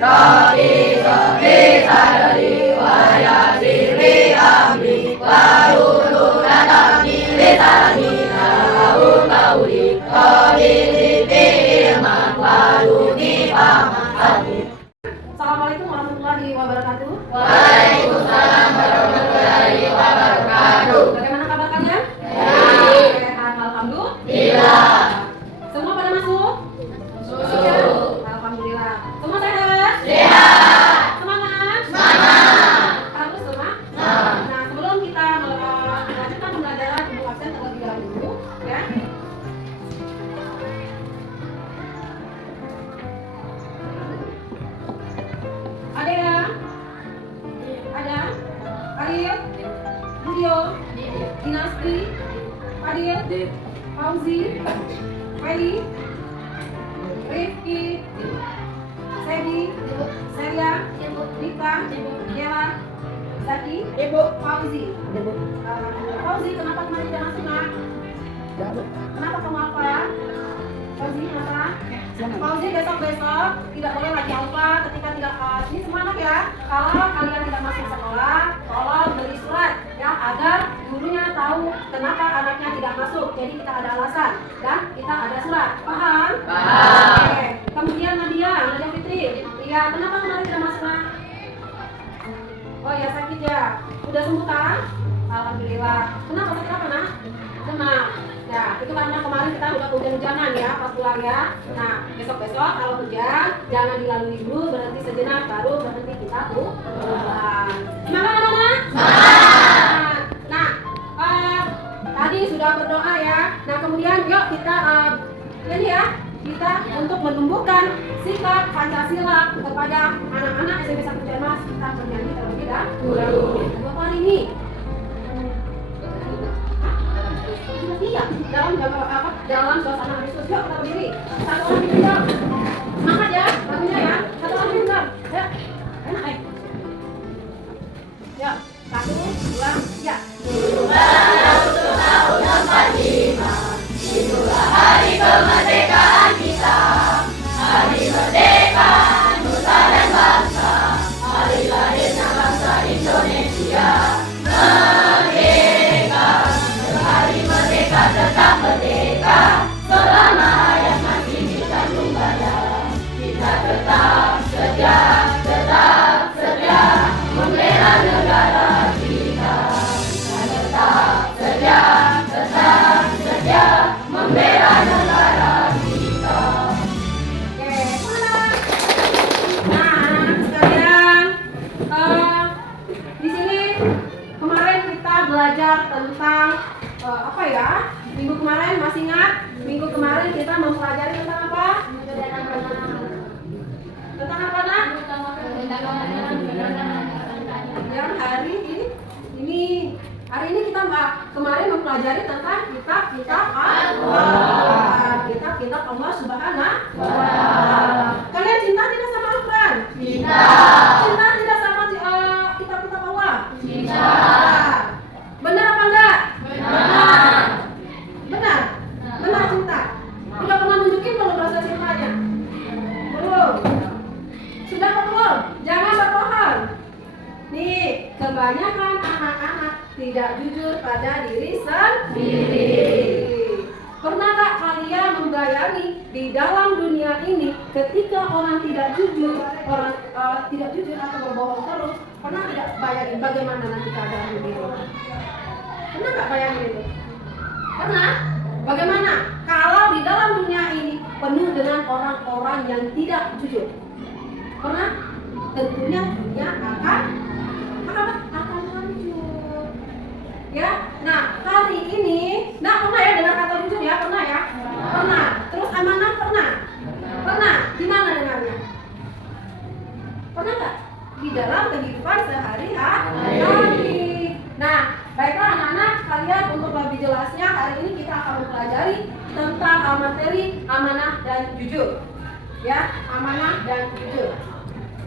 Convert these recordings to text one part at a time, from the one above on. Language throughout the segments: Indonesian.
Rabbi sholli sadri wa yassir li amri wahlul 'uqdatam min lisani yafqahu qawli ilman warzuqni fahman. Assalamualaikum warahmatullahi wabarakatuh. Waalaikumsalam warahmatullahi wabarakatuh. Bagaimana kabar kalian? Baik. Sehat, alhamdulillah. Semua pada masuk? Masuk. Alhamdulillah. Semua sehat? Sehat. Semangat? Semangat. Harus semangat? Semangat. Nah, sebelum kita melanjutkan pembelajaran ibu absen terlebih dahulu, ya. Ada ya? Ada? Ariel? Budio? Dinasti? Adil? Fauzi? Feli? Rifki? Sedi? Celia? Nika? Dela? Zaki? Fauzi? Alhamdulillah. Fauzi, kenapa kemarin tidak masuk, Nak? Kenapa kamu alfa? Fauzi, kenapa? Fauzi besok-besok tidak boleh lagi alfa ketika tidak ini semua anak ya. Kalau kalian tidak masuk sekolah, tolong beri surat ya agar gurunya tahu kenapa anaknya tidak masuk. Jadi kita ada alasan dan kita ada surat. Paham? Paham. Oke. Kemudian Nadia Fitri. Iya, kenapa kemarin tidak masuk, Nak? Oh ya, sakit ya. Udah sembuh kan? Alhamdulillah. Kenapa sakit apa, Nak? Demam. Ya, itu karena kemarin kita udah hujan-hujanan ya pas pulang ya. Nah, besok-besok kalau hujan jangan dilalui dulu, berhenti sejenak baru berhenti kita pulang. Semangat anak-anak? Semangat. Nah, tadi sudah berdoa ya. Nah, kemudian yuk kita ini ya, kita untuk menumbuhkan sikap Pancasila kepada anak-anak SMP 1 Ciamas, kita bernyanyi terlebih dahulu. Dua kali ini. Iya, dalam suasana Kristus. Yuk kita berdiri. Satu orang diundang. Semangat ya, lagunya ya. Satu orang diundang. Ya, enak ya. Satu, dua, tiga. Untuk tahun 45, itulah hari kemerdekaan kita. Hari merdeka nusa dan bangsa. Hari lahirnya bangsa Indonesia. Tetap merdeka selama hayat masih dikandung badan. Kita tetap setia membela negara kita. Kita tetap setia membela negara kita. Oke, mana? Nah, sekalian, di sini kemarin kita belajar tentang apa ya? Minggu kemarin masih ingat? Minggu kemarin kita mempelajari tentang apa? Tentang apa, Nak? Yang hari ini kita kemarin mempelajari tentang kitab Al-Quran. Kitab Allah Subhanahu wa Ta'ala. Kalian cinta tidak sama Al-Quran? Cinta. Cinta tidak sama kitab-kitab Allah? Cinta. Benar apa enggak? Benar. Benar? Benar cinta? Udah pernah nunjukin belum rasa cintanya? Belum? Sudah apa belum? Jangan berbohong. Nih, kebanyakan anak-anak tidak jujur pada diri sendiri. Pernah gak kalian membayangin di dalam dunia ini ketika orang tidak jujur, atau berbohong terus, pernah tidak bayangin bagaimana nanti keadaan dunia? Pernah gak bayangin itu? Pernah? Bagaimana kalau di dalam dunia ini penuh dengan orang-orang yang tidak jujur? Pernah? Tentunya dunia akan hancur. Ya. Nah, hari ini, pernah ya dengar kata jujur ya? Pernah ya? Pernah. Terus amanah pernah? Pernah. Di mana dengarnya? Pernah nggak? Di dalam kehidupan sehari-hari. Nah, baiklah anak-anak, kalian untuk lebih jelasnya hari ini kita akan mempelajari tentang materi amanah dan jujur. Ya, amanah dan jujur.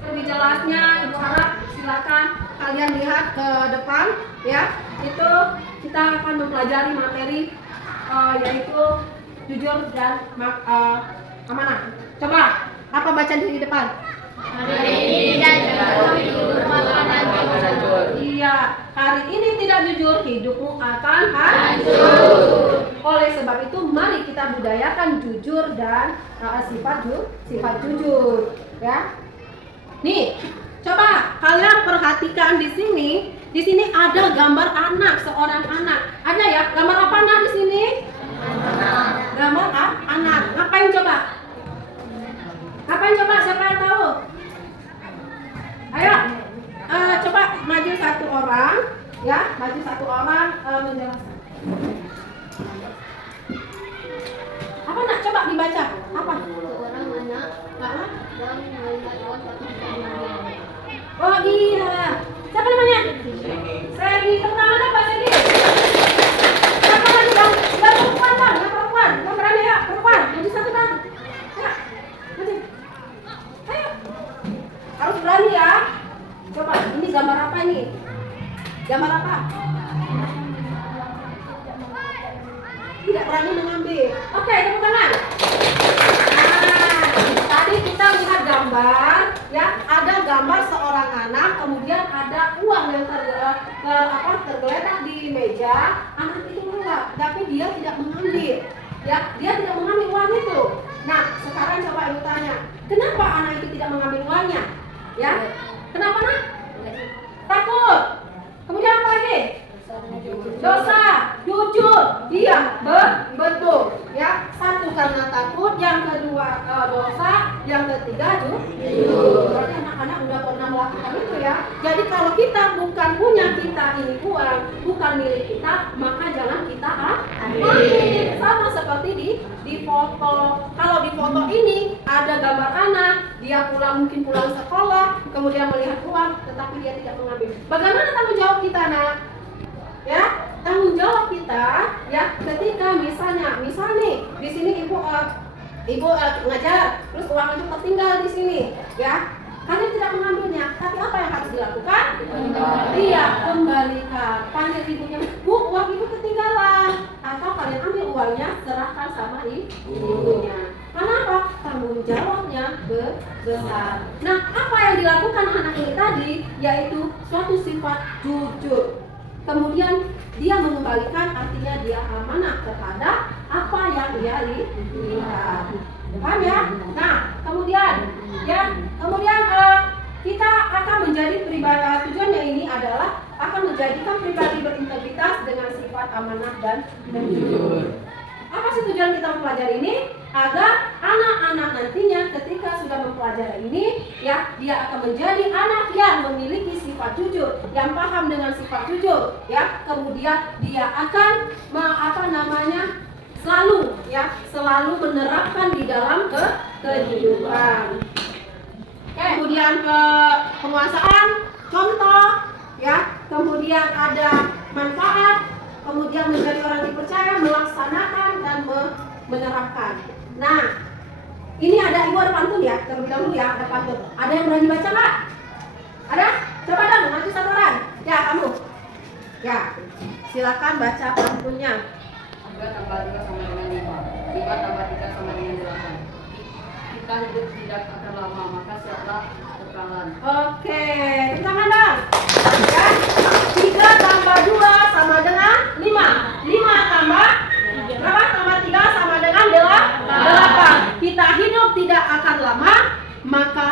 Lebih jelasnya Ibu harap silakan kalian lihat ke depan ya. Itu kita akan mempelajari materi yaitu jujur dan amanah. Coba apa bacaan di depan? Hari ini tidak jujur, maka hancur. Iya, hari ini tidak jujur, hidupmu akan Hancur. Oleh sebab itu, mari kita budayakan jujur dan sifat jujur, ya. Nih, coba kalian perhatikan di sini. Di sini ada gambar anak, seorang anak. Ada ya? Gambar apa anak di sini? Gambar anak. Ngapain coba? Ngapain coba? Siapa yang tahu? Ayo, coba maju satu orang, ya, maju satu orang menjelaskan. Apa nak? Coba dibaca. Apa? Seorang anak Hah? yang melihat Tuhan satu sama Oh iya. Siapa namanya? Segi. Tepuk tangan apa Segi? Siapa lagi bang? Yang perempuan bang, yang perempuan. Yang berani ya, perempuan. Maju satu bang. Ya, maju. Ayo. Harus berani ya. Coba, ini gambar apa ini? Gambar apa? Tidak berani mengambil. Oke, tepuk tangan. Nah, tadi kita lihat gambar, ya, ada gambar seorang anak, kemudian ada uang yang tergeletak di meja. Anak itu melihat, tapi dia tidak mengambil, ya, dia tidak mengambil uang itu. Nah, sekarang coba ibu tanya, kenapa anak itu tidak mengambil uangnya? Ya, kenapa nak? Takut. Kemudian apa lagi? Dosa, jujur, iya, betul, ya. Satu karena takut, yang kedua dosa, yang ketiga jujur. Berarti anak-anak udah pernah melakukan itu ya. Jadi kalau kita bukan punya kita ini uang, bukan milik kita, maka jangan kita ambil. Sama seperti di foto. Kalau di foto ini ada gambar anak, dia mungkin pulang sekolah, kemudian melihat uang, tetapi dia tidak mengambil. Bagaimana tanggung jawab kita, nak? Ya, tanggung jawab kita, ya, ketika misalnya nih di sini ibu ngajar, terus uang itu tertinggal di sini, ya, kalian tidak mengambilnya, tapi apa yang harus dilakukan? Iya, kembalikan, panggil ibunya, bu, uang ibu ketinggalan, atau kalian ambil uangnya, serahkan sama ibunya. Kenapa? Tanggung jawabnya besar. Nah, apa yang dilakukan anak ini tadi, yaitu suatu sifat jujur. Kemudian dia mengembalikan, artinya dia amanah terhadap apa yang dia lihat. Paham ya? Nah, kemudian kita akan menjadi pribadi, tujuannya ini adalah akan menjadikan pribadi berintegritas dengan sifat amanah dan jujur. Apa sih tujuan kita mempelajari ini? Agar anak-anak nantinya ketika sudah mempelajari ini, ya, dia akan menjadi anak yang memiliki sifat jujur, yang paham dengan sifat jujur, ya. Kemudian dia akan selalu menerapkan di dalam kehidupan. Kemudian ke penguasaan, contoh, ya. Kemudian ada manfaat, kemudian menjadi orang dipercaya, melaksanakan dan menerapkan. Nah, ini ada ibu ada pantun ya, terlebih dahulu ya, ada pantun. Ada yang berani baca nggak? Ada? Coba dong, maju satu orang. Ya, kamu. Ya, silakan baca pantunnya. 3 tambah 3 sama dengan 5. 5 tambah 3 sama dengan 8. Kita hidup tidak akan lama, maka siaplah bekalan. Oke, tepuk tangan dong. Ya, 3 tambah 2 sama dengan 5. 5 tambah berapa? Tambah 3 sama dengan 8. Kita hidup tidak akan lama, maka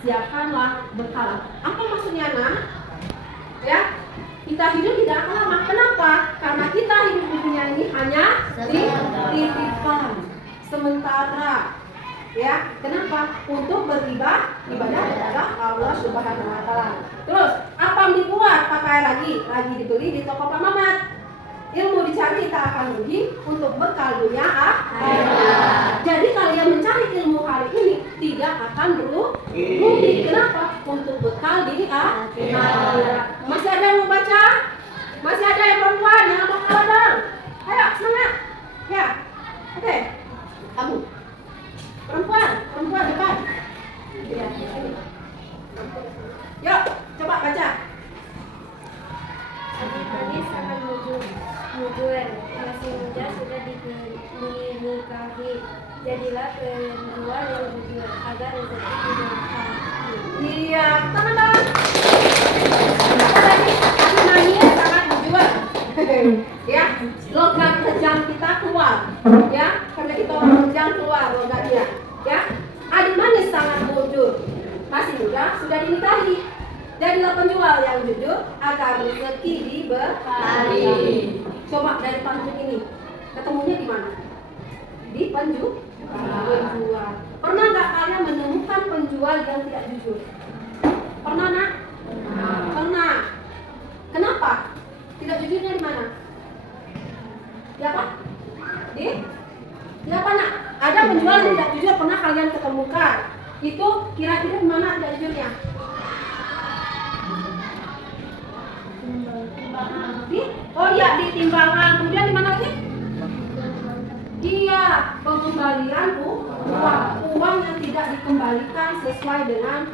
siapkanlah bekal. Apa maksudnya, nak? Ya, kita hidup tidak akan lama. Kenapa? Karena kita hidup di dunia ini hanya titipan sementara. Ya, kenapa? Untuk ibadah kepada Allah Subhanahu wa taala. Terus, apa yang dibuat? Pakai lagi ditulis di toko Pak Mamat. Ilmu dicari tak akan rugi, untuk bekal dunia akhirat. Jadi kalian mencari ilmu hari ini tidak akan rugi. Kenapa? Untuk bekal di akhirat. Masih ada yang mau baca? Masih ada yang perempuan yang mau kalah dong? Ayo semangat. Ya, oke. Kamu perempuan depan. Ya, sini. Yuk, coba baca. Adik-adik sangat jujur, masih muda sudah dinikahi, Jadilah penjual yang jujur agar rezeki berkah. Iya, teman-teman. Tadi Nania sangat jujur. Ya, logat kejam kita keluar. Ya, karena kita orang kejam keluar logatnya. Ya, adik manis sangat jujur. Masih muda, sudah dinikahi. Jadilah penjual yang jujur agar rezeki diberkahi. Coba dari pantun ini, ketemunya di mana? Di penjual. Pernah nggak kalian menemukan penjual yang tidak jujur? Pernah nak? Pernah. Kenapa? Tidak jujurnya di mana? Di apa? Di apa nak? Ada penjual yang tidak jujur pernah kalian ketemukan? Itu kira-kira di mana tidak jujurnya? Oh iya, di timbangan. Kemudian di mana lagi? Iya, pengembalian uang yang tidak dikembalikan sesuai dengan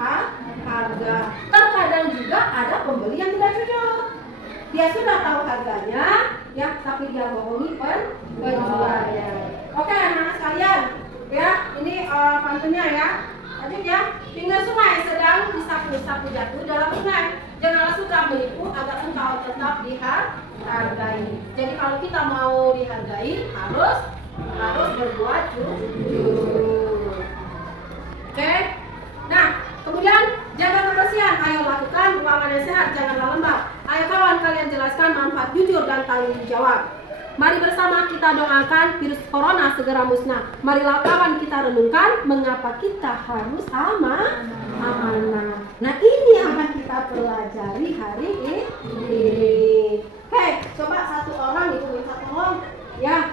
harga. Terkadang juga ada pembeli yang tidak jujur. Dia sudah tahu harganya, ya, tapi dia bohongi penjualnya. Oke, anak-anak sekalian, ya, ini pantunnya ya. Lanjut ya. Pinggir sungai sedang disapu-sapu jatuh dalam sungai. Janganlah suka menipu agar engkau tetap dihargai. Jadi kalau kita mau dihargai harus berbuat jujur. Oke. Nah, kemudian jaga kebersihan. Ayo lakukan keuangan yang sehat, janganlah lembab. Ayo kawan, kalian jelaskan manfaat jujur dan tanggung jawab. Mari bersama kita doakan virus corona segera musnah. Marilah kawan kita renungkan mengapa kita harus amanah. Nah, ini yang akan kita pelajari hari ini. Oke, coba satu orang itu minta tolong. Ya,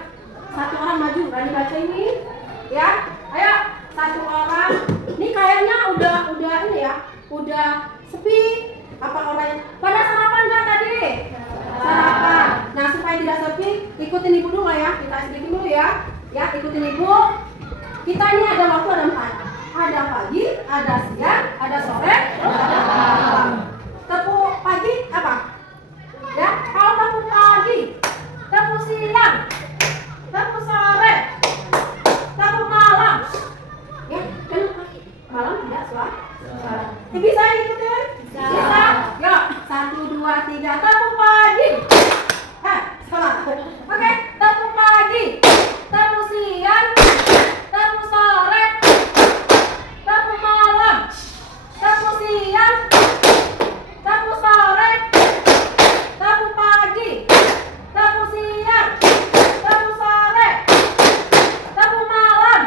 satu orang maju, berani baca ini. Ya, ayo satu orang. Ini kayaknya udah ini ya, udah sepi. Apa orang pada sarapan nggak tadi? Sarapan. Nah, supaya tidak sepi, ikutin ibu dulu ya. Kita sedikit dulu ya. Ya, ikutin ibu. Kita ini ada waktu ada 4. Ada pagi, ada siang, ada sore, ada malam. Tepuk pagi apa? Ya, kalau tepuk pagi, tepuk siang, tepuk sore, tepuk malam. Ya, kenapa? Malam tidak suara. Bisa ikutin? Bisa. Yuk, 1, 2, 3, tepuk pagi. Sekolah. Oke, tepuk pagi, tepuk siang, tepuk sore, tepuk malam, tepuk siang, tepuk sore, tepuk pagi, tepuk siang, tepuk sore, tepuk malam,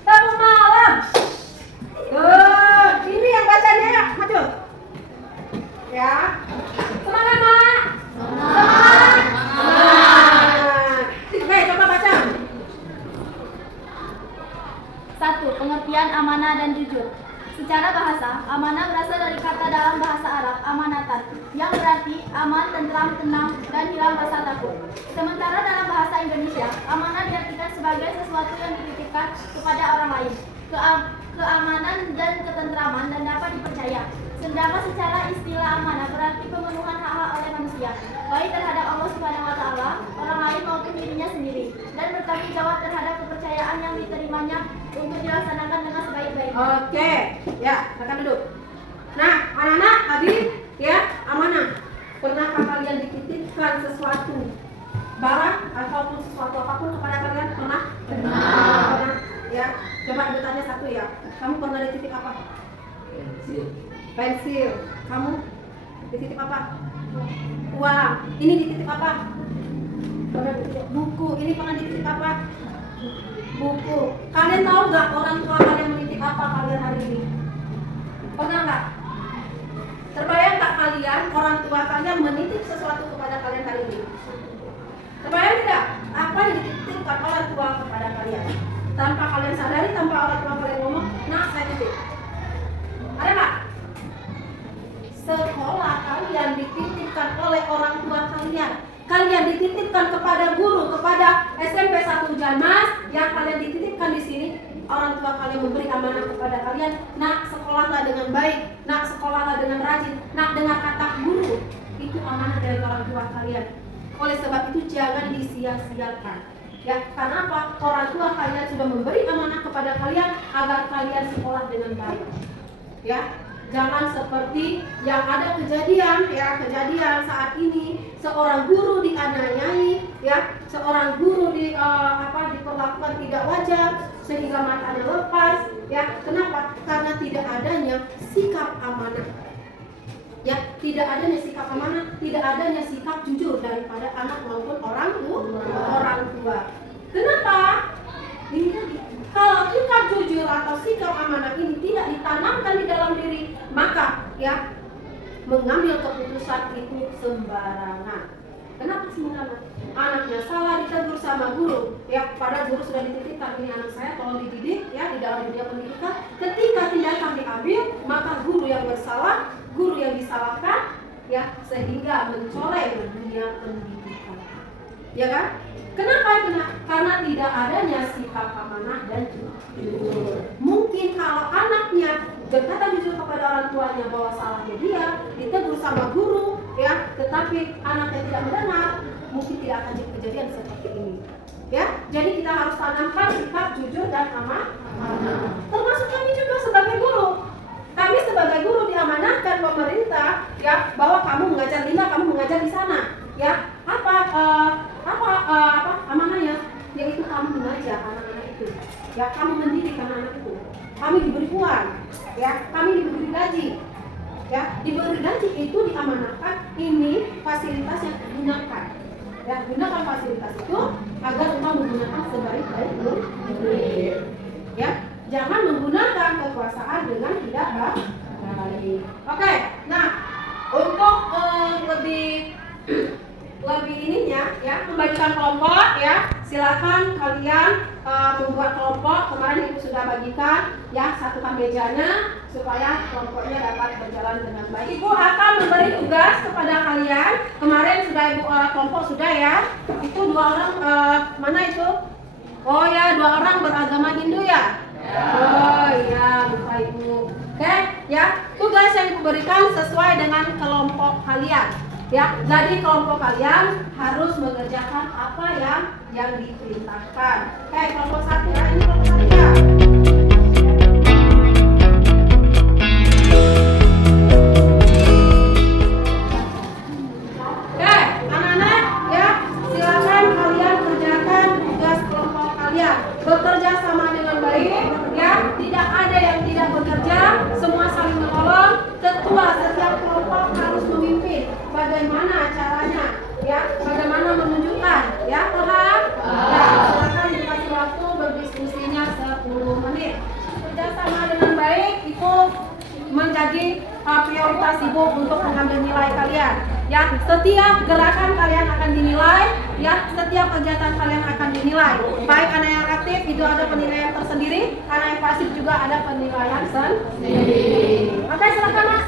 tepuk malam. Ini yang bacanya ya, maju. Ya, semangat nak. Semangat. Oke, coba baca. 1. Pengertian amanah dan jujur. Secara bahasa, amanah berasal dari kata dalam bahasa Arab amanatan, yang berarti aman, tentram, tenang, dan hilang rasa takut. Sementara dalam bahasa Indonesia, amanah diartikan sebagai sesuatu yang dititipkan kepada orang lain, keamanan dan ketentraman dan dapat dipercaya. Sedangkan secara istilah amanah berarti pemenuhan hak-hak oleh manusia, baik terhadap Allah Subhanahu wa Ta'ala, orang lain maupun dirinya sendiri, dan bertanggung jawab terhadap kepercayaan yang diterimanya untuk dilaksanakan dengan sebaik-baiknya. Oke, ya, silakan duduk. Nah, anak-anak tadi ya amanah. Pernahkah kalian dititipkan sesuatu barang ataupun sesuatu apapun kepada kalian? Pernah? Pernah. Ya, coba ibu tanya satu ya. Kamu pernah dititip apa? Pensil. Kamu dititip apa? Uang. Ini dititip apa? Pernah dititip buku. Ini pernah dititip apa? Buku. Kalian tahu nggak orang tua kalian menitip apa kalian hari ini? Pernah nggak? Terbayang nggak kalian orang tua kalian menitip sesuatu kepada kalian hari ini? Terbayang tidak? Apa yang dititipkan orang tua kepada kalian? Tanpa kalian sadari, tanpa orang tua kalian ngomong, nah saya titip. Ada nggak? Sekolah kalian dititipkan oleh orang tua kalian. Kalian dititipkan kepada guru, kepada SMP 1 Jamas yang kalian dititipkan di sini. Orang tua kalian memberi amanah kepada kalian. Nak, sekolahlah dengan baik. Nak, sekolahlah dengan rajin. Nak, dengar kata guru. Itu amanah dari orang tua kalian. Oleh sebab itu jangan disia-siakan. Ya, karena apa? Orang tua kalian sudah memberi amanah kepada kalian agar kalian sekolah dengan baik. Ya, jangan seperti yang ada kejadian saat ini, seorang guru dianiayai, ya, seorang guru diperlakukan tidak wajar sehingga matanya lepas, ya. Kenapa? Karena tidak adanya sikap amanah. Ya, tidak adanya sikap amanah, tidak adanya sikap jujur daripada anak maupun orang tua. Kenapa? Ini tadi, kalau sikap jujur atau sikap amanah ini tidak ditanamkan di dalam diri, maka ya mengambil keputusan itu sembarangan. Kenapa sembarangan? Anaknya salah ditegur sama guru, ya, pada guru sudah dititipkan ini anak saya tolong dididik, ya, di dalam dunia pendidikan. Ketika tindakan diambil, maka guru yang bersalah, guru yang disalahkan, ya, sehingga mencoreng dunia pendidikan. Ya kan? Kenapa? Karena tidak adanya sikap amanah dan jujur. Mungkin kalau anaknya berkata jujur kepada orang tuanya bahwa salahnya dia, ditegur sama guru, ya, tetapi anaknya tidak mendengar, mungkin tidak akan jadi kejadian seperti ini. Ya, jadi kita harus tanamkan sikap jujur dan amanah. Termasuk kami juga sebagai guru. Kami sebagai guru diamanahkan pemerintah, ya, bahwa kamu mengajar Linda, kamu mengajar di sana, ya. Apa amanahnya? Yaitu kamu mengajar anak-anak itu, ya, kamu mendidik anak-anak itu. Kami diberi uang, ya, kami diberi gaji, ya, diberi gaji itu diamanahkan. Ini fasilitas yang digunakan, ya, gunakan fasilitas itu agar engkau menggunakan sebaik-baik mungkin, ya. Jangan menggunakan kekuasaan dengan tidak baik. Oke, nah untuk lebih ininya, ya, membagikan kelompok, ya, silakan kalian membuat kelompok. Kemarin ibu sudah bagikan, ya, satukan mejanya supaya kelompoknya dapat berjalan dengan baik. Ibu akan memberi tugas kepada kalian. Kemarin sudah ibu kelompok sudah, ya. Itu 2 orang, mana itu? Oh ya, 2 orang beragama Hindu, ya. Oh iya, lupa ibu. Oke, ya, tugas yang ibu berikan sesuai dengan kelompok kalian. Ya, jadi kelompok kalian harus mengerjakan apa yang diperintahkan. Oke, kelompok 1 ya, ini kelompok 1 ya. Oke, anak-anak, ya, silakan kalian kerjakan tugas kelompok kalian. Bekerja sama dengan baik, ya, tidak ada yang tidak bekerja, semua saling menolong. Ketua setiap kelompok harus memimpin. Bagaimana caranya, ya, bagaimana menunjukkan, ya, paham? Ya, silakan dikasih waktu berdiskusinya 10 menit. Kerjasama dengan baik itu menjadi prioritas ibu untuk mengambil nilai kalian. Ya, setiap gerakan kalian akan dinilai, ya, setiap kegiatan kalian akan dinilai. Baik anak yang aktif itu ada penilaian tersendiri, anak yang pasif juga ada penilaian sendiri. Oke, silakan Mas.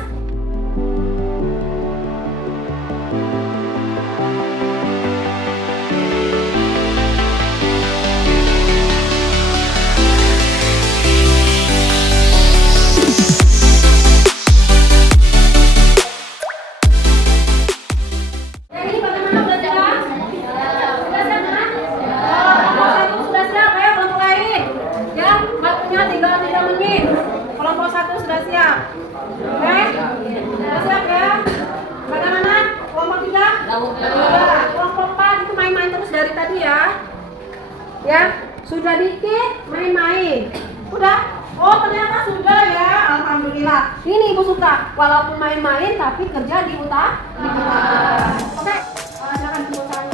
Kelompok 4 itu main-main terus dari tadi, ya. Ya, sudah dikit main-main. Udah? Oh, ternyata sudah, ya. Alhamdulillah. Ini ibu suka. Walaupun main-main tapi kerja di utara. Oke. Silakan ibu sekarang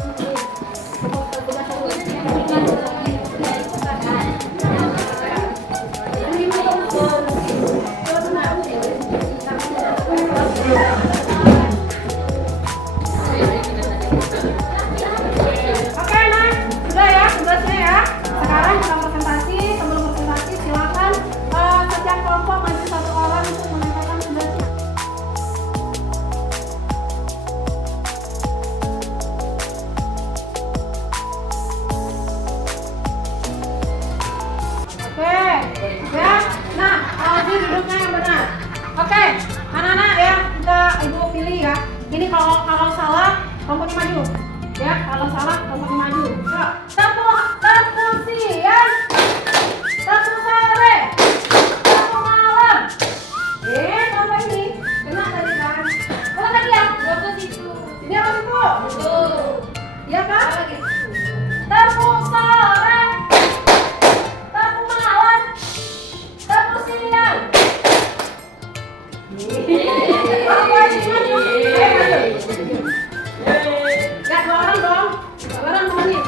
kita presentasi. Sebelum presentasi silakan setiap kelompok maju 1 orang untuk menyampaikan tugasnya. Oke, ya. Nah, duduknya yang benar. Oke, anak-anak, ya, kita ibu pilih, ya. Ini kalau salah kelompoknya maju. Ya, kalau salah tempat maju. Yuk, tepuk siang, tepuk sore, tepuk malam. Sampai ini kena tadi kan? Ulang lagi ya. Ke situ. Sini apa situ? Tuh. Iya kan? Lagi. Tepuk sore, tepuk malam, tepuk siang. Apa ini maju? Maju. Ya, dua orang dong. Dua orang dong nih.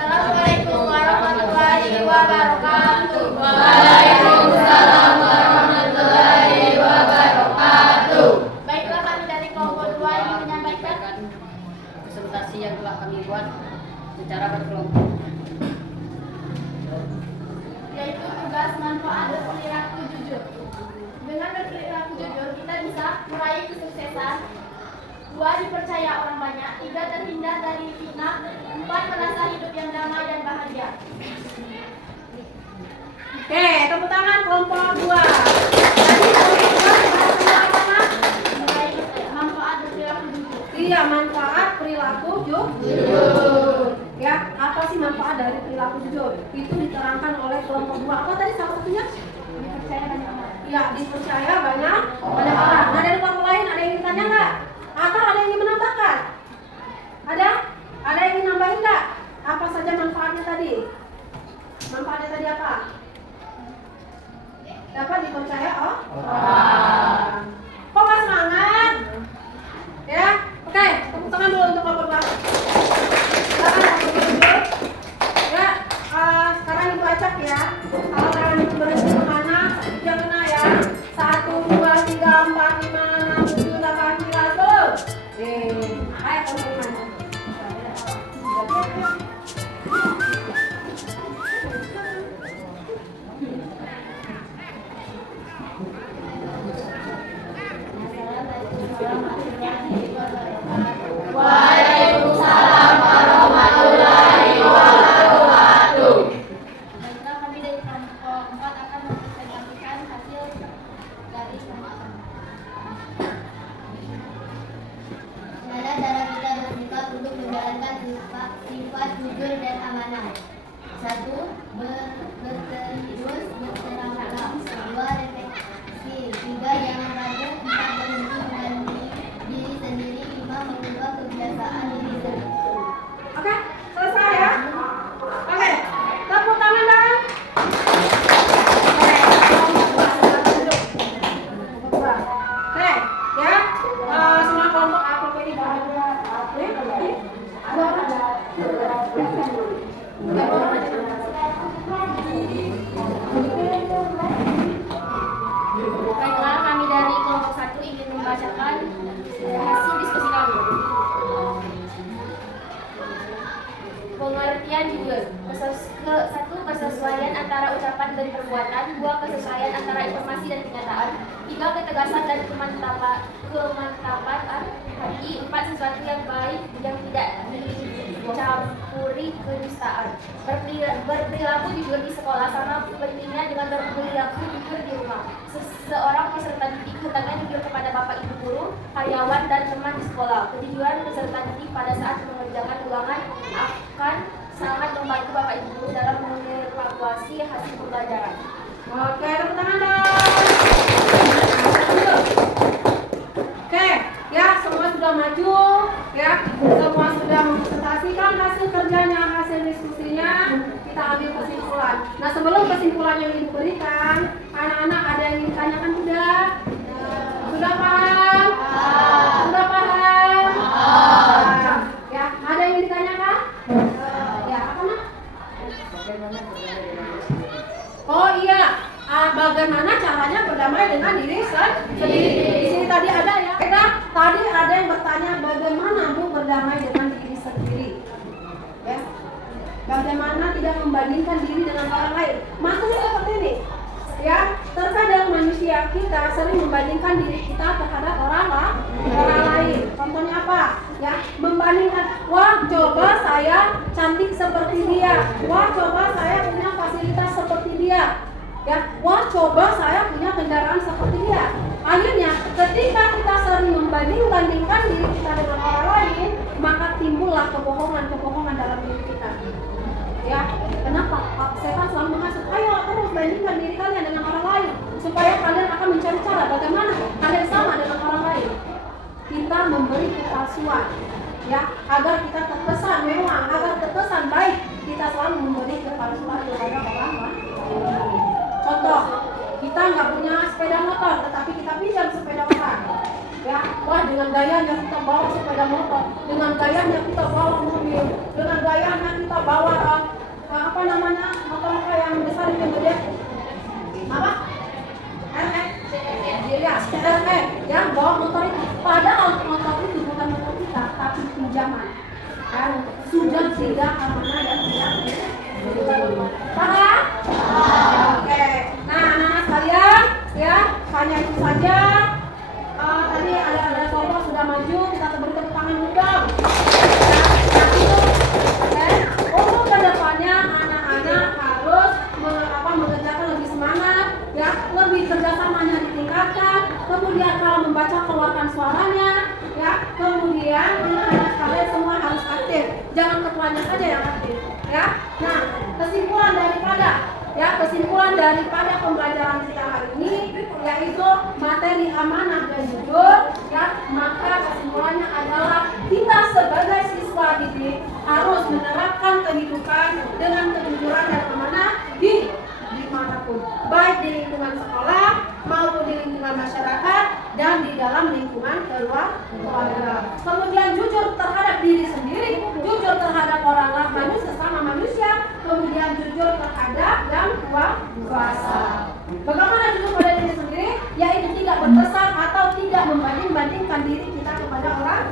Assalamualaikum warahmatullahi wabarakatuh. Waalaikumsalam warahmatullahi wabarakatuh. Baiklah, kami dari kelompok 2 ingin menyampaikan Presentasi yang telah kami buat secara berkelompok. yaitu tugas manfaat berperilaku jujur. Dengan berperilaku jujur, kita bisa meraih kesuksesan. 2. Dipercaya orang banyak. 3. Terhindar dari fitnah. 4. Merasa hidup yang damai dan bahagia. Oke, tepuk tangan kelompok 2. Tadi kelompok 2 bahasanya apa? Meraih manfaat berperilaku jujur. Iya, manfaat perilaku jujur. Ya, apa sih manfaat dari perilaku jujur? Itu diterangkan oleh kelompok 2. Apa tadi salah satunya? Dipercaya banyak orang. Ya, dipercaya banyak orang. Nah, dari kelompok lain ada yang ingin tanya nggak? Atau ada yang ingin menambahkan? Ada? Ada yang ingin nambahin nggak? Apa saja manfaatnya tadi? Manfaatnya tadi apa? Dapat dipercaya orang. Kok nggak semangat? Ya, oke, tepuk tangan dulu untuk kelompok belakang. Silakan kelompok jujur. Ya, sekarang ibu acak ya. Kalau kalian itu berhenti kemana, jangan kena ya. 1, 2, 3, 4, 5, 6, 7, 8, 9, 10. Ayo teman-teman. Waalaikumsalam warahmatullahi wabarakatuh. Baiklah, kami dari kelompok 4 akan mempresentasikan hasil dari pembahasan. Bagaimana cara kita bersikap untuk menjalankan sifat jujur dan amanah? 1. Berterus berterang terang. 2. Refleksi. 3. Jangan ragu. 4. Berhenti mengenali diri sendiri. 5. Mengubah kebiasaan diri sendiri. Oke, selesai ya. Oke, tepuk tangan dong. Oke, ya. Semua kelompok APP di bawah dua orang. Baiklah, kami dari kelompok 1 ingin membacakan hasil diskusi kami. Pengertian jujur. 1. Persesuaian antara ucapan dan perbuatan. 2. Kesesuaian antara informasi dan kenyataan. 3. Ketegasan dan kemantapan hati. 4. Sesuatu yang baik yang tidak dicampuri kedustaan. Berperilaku jujur di sekolah sama pentingnya dengan berperilaku jujur di rumah. Seorang peserta didik hendaknya jujur kepada bapak ibu guru, karyawan dan teman di sekolah. Kejujuran peserta didik pada saat mengerjakan ulangan akan sangat membantu bapak ibu guru dalam mengevaluasi hasil pembelajaran. Oke, tepuk tangan dong. Oke, ya semua sudah maju, ya semua sudah mempresentasikan hasil kerjanya, hasil diskusinya. Kita ambil kesimpulan. Nah, sebelum kesimpulan yang diberikan, anak-anak ada yang ingin ditanyakan tidak? Sudah paham? Sudah paham? Ya, ada yang ingin ditanyakan? Ya, apa nak? Oh iya, bagaimana caranya berdamai dengan diri sendiri? Di sini tadi ada ya. Tadi ada yang bertanya bagaimana Bu berdamai dengan diri sendiri. Ya. Bagaimana tidak membandingkan diri dengan orang lain? Maksudnya seperti ini. Ya, terkadang manusia kita sering membandingkan diri kita terhadap orang lain. Contohnya apa? Ya, membandingkan, wah coba saya cantik seperti dia. Wah coba saya punya fasilitas seperti dia. Ya, wah coba saya punya kendaraan seperti dia. Akhirnya ketika kita sering membanding-bandingkan diri kita dengan orang lain, maka timbullah kebohongan dalam diri kita. Ya, kenapa? Setan selalu menghasut, ayo terus bandingkan diri kalian dengan orang lain, supaya kalian akan mencari cara bagaimana kalian sama dengan orang lain. Kita memberi kepalsuan, ya, agar kita terkesan mewah, agar terkesan baik, kita selalu memberi kepalsuan kepada orang lain. Contoh, kita nggak punya sepeda motor, tetapi kita pinjam sepeda orang. Ya, wah dengan gayanya kita bawa sepeda motor, dengan gayanya kita bawa mobil, dengan gayanya kita bawa apa namanya motor yang besar yang gede, apa? Ya, ya bawa motor itu. Padahal motor itu bukan motor kita, tapi pinjaman. Kan sudah tidak amanah dan tidak. Paham? Oke. Nah, anak-anak sekalian, ya hanya itu saja. Tadi ada kelompok sudah maju, kita beri tepuk tangan dulu dong. Nah, itu, untuk kedepannya anak-anak harus mengerjakan lebih semangat, ya, lebih kerjasamanya ditingkatkan. Kemudian kalau membaca keluarkan suaranya, ya. Kemudian anak-anak kalian semua harus aktif, jangan ketuanya saja yang aktif, ya. Nah, kesimpulan daripada pembelajaran kita hari ini yaitu materi amanah dan jujur, ya. Maka kesimpulannya adalah kita sebagai siswa didik harus menerapkan kehidupan dengan kejujuran dan amanah dimanapun, baik di lingkungan sekolah maupun di lingkungan masyarakat dan di dalam lingkungan keluarga. Kemudian jujur terhadap diri sendiri, jujur terhadap orang lain, sesama manusia, kemudian jujur terhadap yang kuasa. Bagaimana jujur pada diri sendiri? Yaitu tidak berkesan atau tidak membanding-bandingkan diri kita kepada orang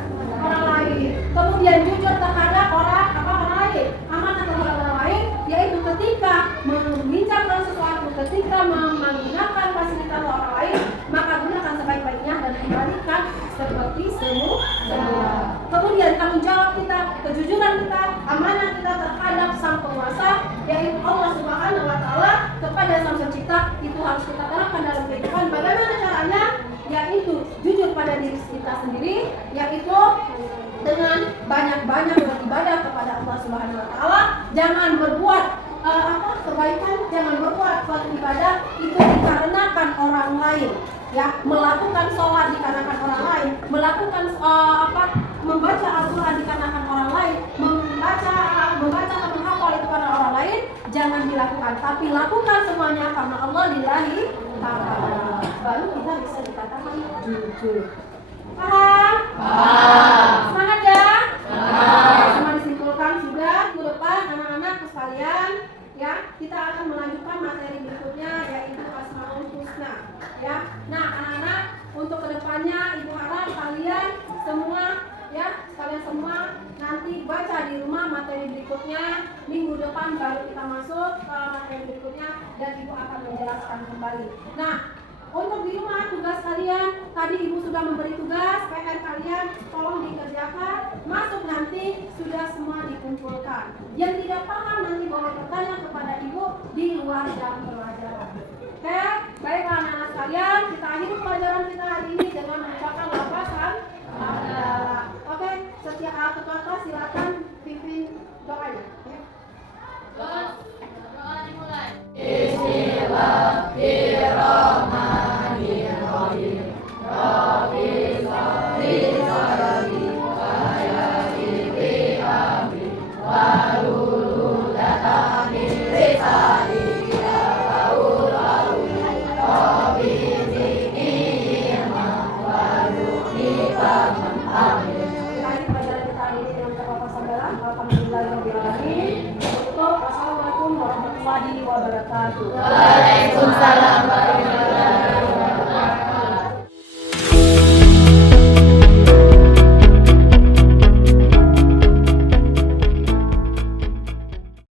lain. Kemudian jujur terhadap orang lain, amanah terhadap orang lain, yaitu ketika membincangkan sesuatu, ketika menggunakan fasilitas orang lain, maka gunakan sebaik-baiknya dan kembalikan seperti semula. Kemudian tanggung jawab kita, kejujuran kita, amanah kita terhadap sang penguasa, yaitu Allah Subhanahu wa Ta'ala, kepada sang pencipta, itu harus kita terapkan dalam kehidupan. Bagaimana caranya? Yaitu jujur pada diri kita sendiri, yaitu dengan banyak-banyak beribadah kepada Allah Subhanahu wa Ta'ala. Jangan berbuat kebaikan, jangan berbuat suatu ibadah itu dikarenakan orang lain, ya. Melakukan sholat dikarenakan orang lain, melakukan membaca Al-Quran dikarenakan orang lain, membaca atau menghafal itu karena orang lain, jangan dilakukan. Tapi lakukan semuanya karena Allah lillahi ta'ala. Baru kita bisa dikatakan jujur. Paham? Semangat ya? Semua disimpulkan sudah. Minggu depan anak-anak sekalian, ya, kita akan melanjutkan materi berikutnya yaitu Asmaul Husna, ya. Nah, anak-anak, untuk kedepannya ibu harap kalian semua, ya, kalian semua nanti baca di rumah materi berikutnya. Minggu depan baru kita masuk ke materi berikutnya dan ibu akan menjelaskan kembali. Nah, untuk di rumah tugas kalian, tadi ibu sudah memberi tugas, PR kalian tolong dikerjakan. Masuk nanti sudah semua dikumpulkan. Yang tidak paham nanti boleh bertanya kepada ibu di luar jam pelajaran. Oke, baiklah anak-anak sekalian, kita akhiri pelajaran kita hari ini dengan mengucapkan lafazan hamdalah. Oke, setiap ketua kelas silakan pimpin doanya. Doa dimulai. Bismillahirrahmanirrahim. Rabbi sholli sholli wa hayati bi amri wa luludata min lisani ya qaulawi Rabbi zidni ilma wa zidni fahman. Amin. Kita ini pelajaran kita hari ini dengan kata sabaran. Alhamdulillahirabbil alamin. Assalamualaikum warahmatullahi wabarakatuh.